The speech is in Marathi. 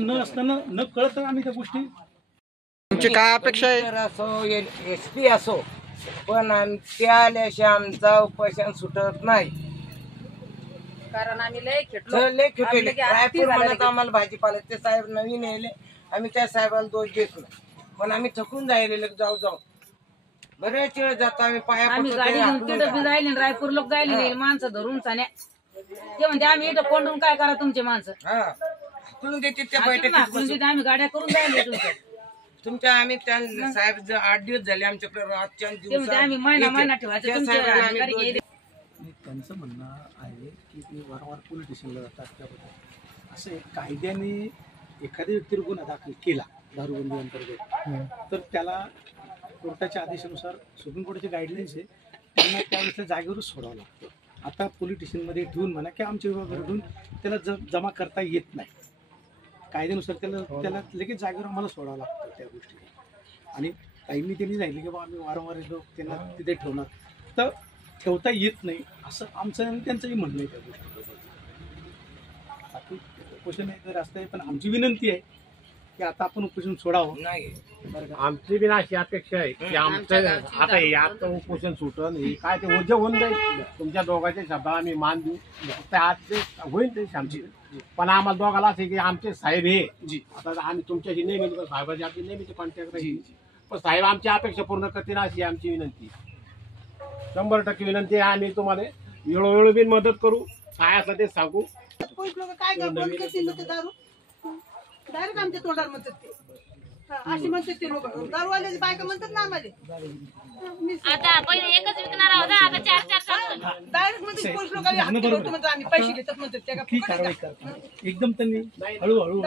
न असताना न कळत आम्ही त्या गोष्टी तुमची काय अपेक्षा आहे? असो एसपी असो पण त्या आल्याशिवाय आमचा उपोषण सुटत नाही. कारण आम्ही लय खेटलो रायपूर म्हणत आम्हाला भाजीपाला ते साहेब नवीन यायले आम्ही त्या साहेबाला दोष देत नाही पण आम्ही थकून जायले जाऊ जाऊ बरेच वेळ जातो आम्ही पाया गाडी घेऊन तिथं जायले रायपूर लोक जायले माणसं धरून चाण्या ते म्हणते आम्ही इथं कोंडून काय करा तुमचे माणसं देते त्या बैठकीत आम्ही गाड्या करून जायले तुमच्या आम्ही त्या साहेब 8 दिवस झाले आमच्याकडे रातच्या दिवस आम्ही महिना ठेवायचं त्यांचं म्हणणं आहे की ते वारंवार पोलीस स्टेशनला जातात त्याबद्दल असं कायद्याने एखाद्या व्यक्तीवर गुन्हा दाखल केला दारूबंदी अंतर्गत तर त्याला कोर्टाच्या आदेशानुसार सुप्रीम कोर्टाचे गाईडलाईन्स आहे त्यांना त्यावेळेस जागेवरच सोडावं लागतं. आता पोलीस स्टेशनमध्ये ठेवून म्हणा की आमच्या विभागावर ठेवून त्याला जमा करता येत नाही. कायद्यानुसार त्याला लगेच जागेवर आम्हाला सोडावं लागतं त्या गोष्टी. आणि काहींनी त्यांनी सांगितलं की बाबा आम्ही वारंवार येतो त्यांना तिथे ठेवणार तर ठेवता येत नाही असं आमचं आणि त्यांचंही म्हणणं आहे त्या गोष्टीबद्दल. बाकी उपोषण जर असतं पण आमची विनंती आहे की आता आपण उपोषण सोडावं. नाही आमची बिन अशी अपेक्षा आहे की आमचं आता हे आता उपोषण सुटन हे काय ते ओझं होऊन जाईल. तुमच्या दोघांच्या शब्दाला आम्ही मान देऊ फक्त आज ते होईल ते शांती पण आम्हाला दोघाला असं की आमचे साहेब हे जी आता आम्ही तुमच्याशी नेहमी साहेबाची आपली नेहमीची कॉन्टॅक्ट राहील पण साहेब आमची अपेक्षा पूर्ण करतील अशी आमची विनंती 100% विनंती आहे. आम्ही तुम्हाला वेळोवेळी बिन मदत करू काय असं ते सांगू. काय दारू डायरेक्ट आमच्या तोंडावर म्हणतात ते अशी म्हणतात ते लोक दारूवाले बायका म्हणतात ना आम्हाला आता पहिले एकच विकणार होता आता 4-4 डायरेक्ट मध्ये पोलीस लोकांनी आम्ही पैसे घेतात म्हणतात एकदम त्यांनी हळूहळू